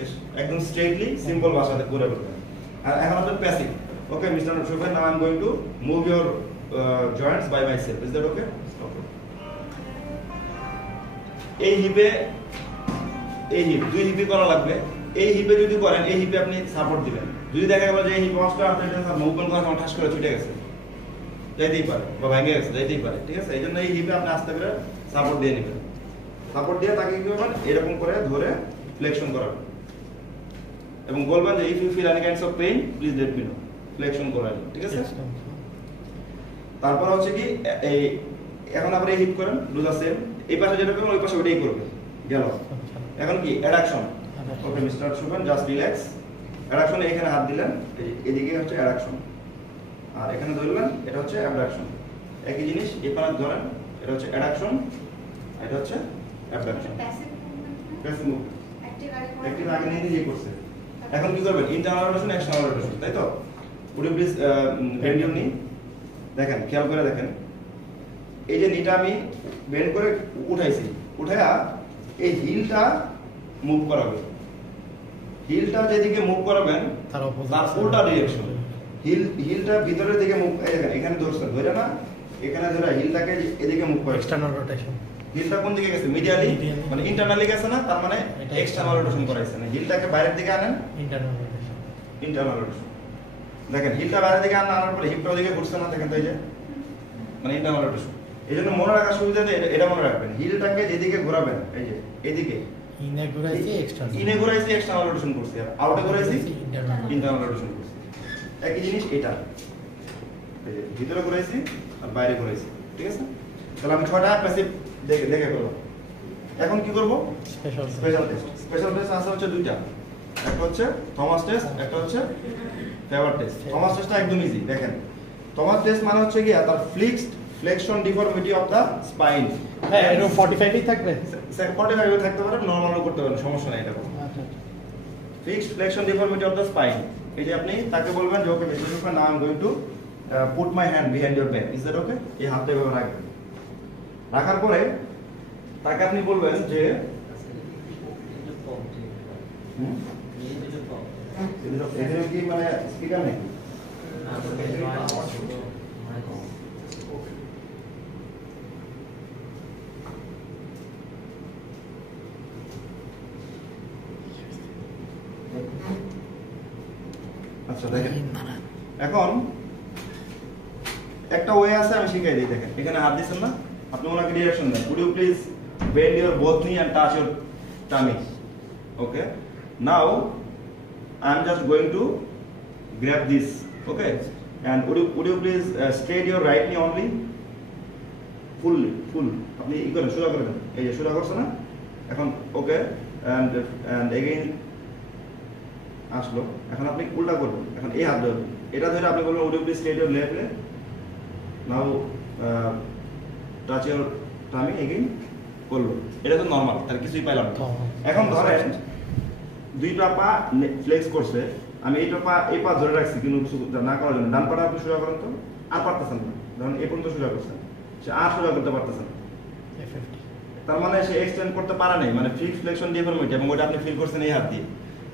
শেষ, একদম স্ট্রেটলি সিম্পল ভাষাতে করে বলবেন। আর এখন আপনার passive, okay mister Shuven, now I am going to move your joints by myself, is that okay? এই হিপে এই হিপ দুই হিপে করা লাগবে। এই হিপে যদি করেন, এই হিপে আপনি সাপোর্ট দিবেন। যদি দেখা গেল যে এই হিপ ওয়াশটা আপনি মুভমেন্ট করার সময় ঠাস করে ছুটে গেছে, যাইতেই পারে, বা ভেঙে গেছে, যাইতেই পারে, ঠিক আছে? এই জন্য এই হিপে আপনি আস্তে করে সাপোর্ট দিয়ে নেবেন। সাপোর্ট দিয়ে তাকে কি করবেন, এরকম করে ধরে ফ্লেকশন করাবেন এবং বলবেন যে if you feel any kinds of pain please let me know, flexion করাবেন, ঠিক আছে? তারপর হচ্ছে কি এই এখন আপনি হিপ করেন লুজ আছে, এই পাশে যেটা করবেন ওই পাশে ওইটাই করবেন, গেল। এখন কি adduction, okay mister Shuven just relax. অ্যাডাকশনে এখানে হাত দিলেন, এদিকে হচ্ছে অ্যাডাকশন, আর এখানে ধরলেন, এটা হচ্ছে অ্যাবডাকশন। একই জিনিস, এখানে ধরেন, এটা হচ্ছে অ্যাডাকশন, এটা হচ্ছে অ্যাবডাকশন। প্যাসিভ মুভ, অ্যাক্টিভ আগে নিজেই করছে। এখন কি করবেন, ইন্টারনাল রোটেশন, এক্সটারনাল রোটেশন, তাই তো? Would you please bend your knee. দেখেন, খেয়াল করে দেখেন, এই যে নিটা আমি বেন্ড করে উঠাইছি, উঠায়া এই হিলটা মুভ করাবেন। হিলটা যেদিকে মুভ করাবেন তার উল্টা ডিরেকশন, হিলটা ভিতরের দিকে মুভ, এই দেখেন এখানে ধরছেন, ধরে না, এখানে ধরে হিলটাকে এদিকে মুভ করে, এক্সটারনাল রোটেশন। হিলটা কোন দিকে গেছে, মিডিয়ালি, মানে ইন্টারনালি গেছে না, তার মানে এক্সটারনাল রোটেশন করাইছে না। হিলটাকে বাইরের দিকে আনেন, ইন্টারনাল রোটেশন, ইন্টারনাল রোটেশন। দেখেন হিলটা বাইরের দিকে আনার পরে হিপটা ওদিকে ঘুরছে না, দেখেন তো এই যে, মানে ইন্টারনাল রোটেশন। এই জন্য মনে রাখার সুবিধাতে এটা মনে রাখবেন, হিলটাকে যেদিকে ঘোরাবেন, এই যে এদিকে ইনে ঘুরাইছি এক্সটারনাল রোটেশন করছি, আর আউটে ঘুরাইছি ইন্টারনাল রোটেশন করছি। একই জিনিস এটা, এই যে ভিতরে ঘুরাইছি আর বাইরে ঘুরাইছি, ঠিক আছে? তাহলে আমি 6টা প্যাসিভ দেখে করলাম। এখন কি করব, স্পেশাল টেস্ট। স্পেশাল টেস্ট আছে হচ্ছে দুইটা, একটা হচ্ছে থমাস টেস্ট, একটা হচ্ছে ফেভার টেস্ট। থমাস টেস্টটা একদম ইজি। দেখেন থমাস টেস্ট মানে হচ্ছে কি তার flexion deformity of the spine. হ্যাঁ, এটা 45 এই থাকবে, 45 এ থাকতে পারে, নরমালও করতে পারেন, সমস্যা নাই এটা। আচ্ছা, fixed flexion deformity of the spine. এই যে আপনি তাকে বলবেন যে okay mister Shuven, now I am going to put my hand behind your back, is that okay? এই হাতটা এভাবে রাখবেন। রাখার পরে তাকে আপনি বলবেন যে এখানে কি মানে স্পিকার নেই, আচ্ছা দেখেন এখন একটা ওয়ে আছে, আমি শিখাই দিই। দেখেন এখানে হাত দিচ্ছেন না, আপনি ওনাকে ডিরেকশন দেন, would you please bend your both knee and touch your tummy, okay? Now I am just going to grab this, okay? And would you please straight your right knee only, full. আপনি ই করেন, সোজা করে দেন, এই যে সোজা করছে না, এখন ওকে, and again আসলো। এখন আপনি উল্টা করবেন, এখন এই হাত ধরবেন, এটা ধরে আপনি বলবেন would you please straight your left leg, now touch your tummy again, করলো। এটা তো নরমাল, তার কিছুই পাইলাম না। এখন ধরেন দুইটা পা ফ্লেক্স করছে, আমি এইটা পা এই পা ধরে রাখছি কিন্তু কিছু না করার জন্য, ডান পাটা আপনি সোজা করেন তো, আর পারতেছেন না, ধরেন এই পর্যন্ত সোজা করছেন, সে আর সোজা করতে পারতেছেন, তার মানে সে এক্সটেন্ড করতে পারে নাই, মানে ফিক্সড ফ্লেকশন ডিফর্মিটি, এবং ওটা আপনি ফিল করছেন এই হাত দিয়ে।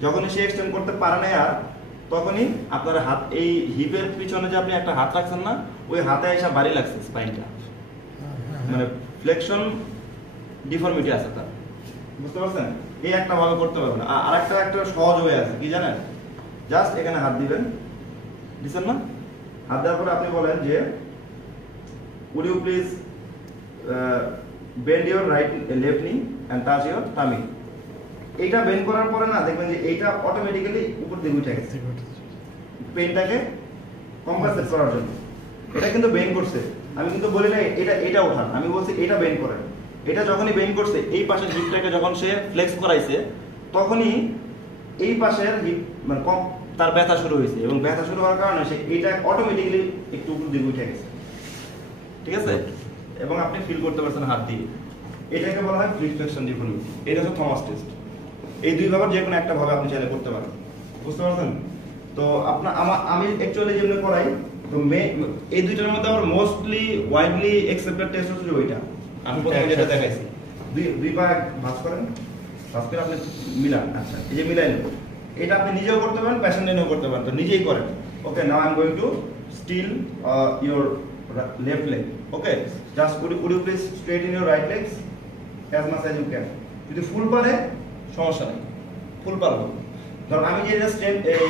যখনই সে এক্সটেন্ড করতে পারে নাই আর, তখনই আপনার হাত এই হিপের পিছনে যে আপনি একটা হাত রাখছেন না, ওই হাতে এসে বাড়ি লাগছে স্পাইনটা, মানে ফ্লেকশন ডিফর্মিটি আছে তার, বুঝতে পারছেন? এই একটা ভাবে করতে পারবেন। আর একটা সহজ হয়ে আছে কি জানেন, জাস্ট এখানে হাত দিবেন, দিচ্ছেন না, হাত দেওয়ার পরে আপনি বলেন যে would you please bend your left knee and touch your tummy। এইটা বেন্ড করার পরে না দেখবেন যে এইটা অটোমেটিক্যালি উপর দিকে উঠে গেছে, পেনটাকে কম্পেনসেট করার জন্য। এটা কিন্তু বেন্ড করছে, আমি কিন্তু বলি না এটা ওঠান, আমি বলছি এটা বেন্ড করেন। এটা যখনই বেন্ড করছে, এই পাশের হিপটাকে যখন সে ফ্লেক্স করাইছে, তখনই এই পাশের হিপ মানে কম তার ব্যথা শুরু হয়েছে, এবং ব্যথা শুরু হওয়ার কারণে সে এটা অটোমেটিক্যালি একটু উপর দিকে উঠে গেছে, ঠিক আছে? এবং আপনি ফিল করতে পারছেন হাত দিয়ে। এটাকে বলা হয় ফ্লেকশন ডিফর্মিটি। এটা হচ্ছে থমাস টেস্ট। এই দুই ভাবে যে কোনো একটা ভাবে আপনি চাইলে করতে পারেন, বুঝতে পারছেন? তো আমি অ্যাকচুয়ালি যেমন করাই, তো এই দুইটার মধ্যে আমার মোস্টলি ওয়াইডলি অ্যাকসেপ্টেড টেস্ট হচ্ছে ওইটা। আমি প্রথমে যেটা দেখাইছি, দুই পা ভাঁজ করেন, ফার্স্ট করে আপনি মিলান। আচ্ছা, এই যে মিলাই নেব, এটা আপনি নিজেও করতে পারেন, পেশেন্ট নিয়েও করতে পারেন, তো নিজেই করেন। Okay, now I am going to still your left leg. Okay, just would you please straighten your right legs as much as you can. যদি ফুল পারে সমস্যা নেই, ফুল পারবো। ধর আমি যে স্ট্রেট এই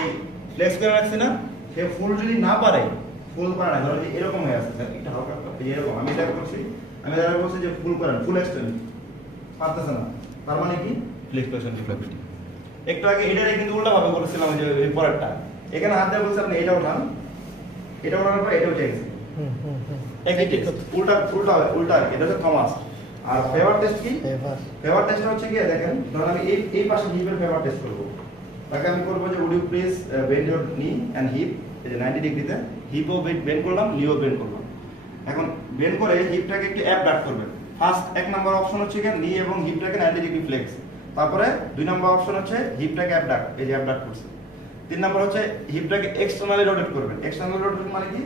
ফ্লেক্স করে রাখছি না, সে ফুল যদি না পারে, ফুল পারে না, ধরো যে এরকম হয়ে আছে, একটা হালকা এই এরকম আমি এটা করছি, আমি এটা বলছি যে ফুল করেন, ফুল এক্সটেন্ড পারতেছে না, তার মানে কি ফ্লেক্সিবল ডিফ্লেক্সিবিলিটি। একটু আগে এটারে কিন্তু উল্টা ভাবে বলেছিলাম, যে এই পরেরটা এখানে হাত দিয়ে বলছি আপনি এটা উঠান, এটা উঠানোর পর এটা উঠে গেছে, একই ঠিক উল্টা উল্টা উল্টা আর কি। এটা হচ্ছে থমাস। আর ফেভার টেস্ট কি? ফেভার টেস্ট হচ্ছে কি, দেখেন ধরুন আমি এই পাশে হিপের ফেভার টেস্ট করব, তাকে আমি করব যে would you please bend your knee and hip, এই যে 90 ডিগ্রিতে হিপও বেন্ড করলাম, নিও বেন্ড করলাম। এখন বেন্ড করে হিপটাকে একটু অ্যাবডাক্ট করবেন। ফার্স্ট এক নাম্বার অপশন হচ্ছে কি নি এবং হিপটাকে 90 ডিগ্রি ফ্লেক্স, তারপরে দুই নাম্বার অপশন হচ্ছে হিপটাকে অ্যাবডাক্ট, এই যে অ্যাবডাক্ট করছে। তিন নাম্বার হচ্ছে হিপটাকে এক্সটারনালি রোটেট করবেন। এক্সটারনালি রোটেট মানে কি,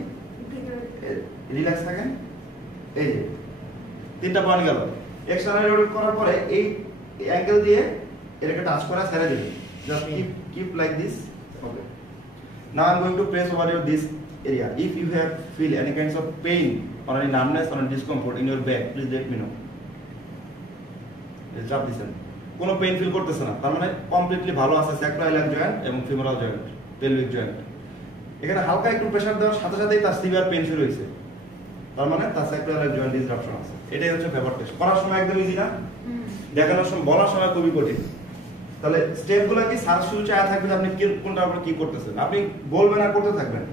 রিল্যাক্স থাকেন, এই যে তিনটা পয়েন্ট গেল। এক্সটারনালি রোটেট করার পরে এই অ্যাঙ্গেল দিয়ে এটাকে টাচ করা ছেড়ে দিবেন, just keep like this. Okay, now I'm going to press over your this area. If you have feel any kinds of pain or any numbness or any discomfort in your back, please let me know. চাপ দিচ্ছেন, কোনো pain feel করতেছে না, তার মানে completely ভালো আছে স্যাক্রোইলাম joint এবং ফিমোরাল জয়েন্ট, পেলভিক জয়েন্ট। এখানে হালকা একটু প্রেসার দেওয়ার সাথে সাথেই তার সিভিয়ার পেইন শুরু হয়েছে, তার মানে তার স্যাক্রোইলাম জয়েন্ট ডিসরাপশন আছে। এটাই হচ্ছে ফেভার টেস্ট। করার সময় একদম ইজি না, দেখানোর সময় বলার সময় খুবই কঠিন। তাহলে স্টেপগুলো কি স্যার শুধু চায়া থাকবে যে আপনি কোনটার উপর কি করতেছেন, আপনি বলবেন আর করতে থাকবেন।